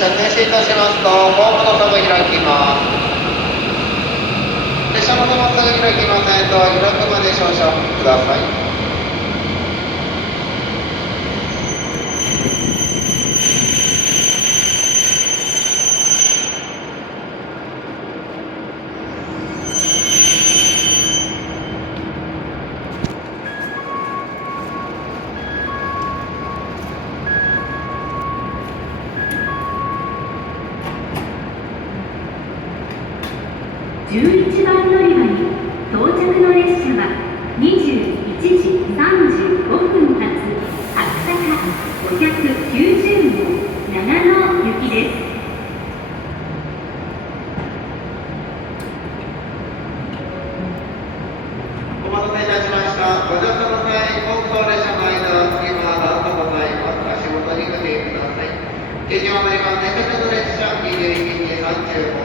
車停止いたしますと、ホームの戸が開きます。列車の戸もすぐ開きません。ドア開くまで少々お待ちください。11番乗り場に到着の列車は21時35分発白坂590号長野行きです。お待たせいたしました。ご乗車の際、本当列車の間、隙間がとございます。足元にご注意ください。11番乗り場、電車の列車21時35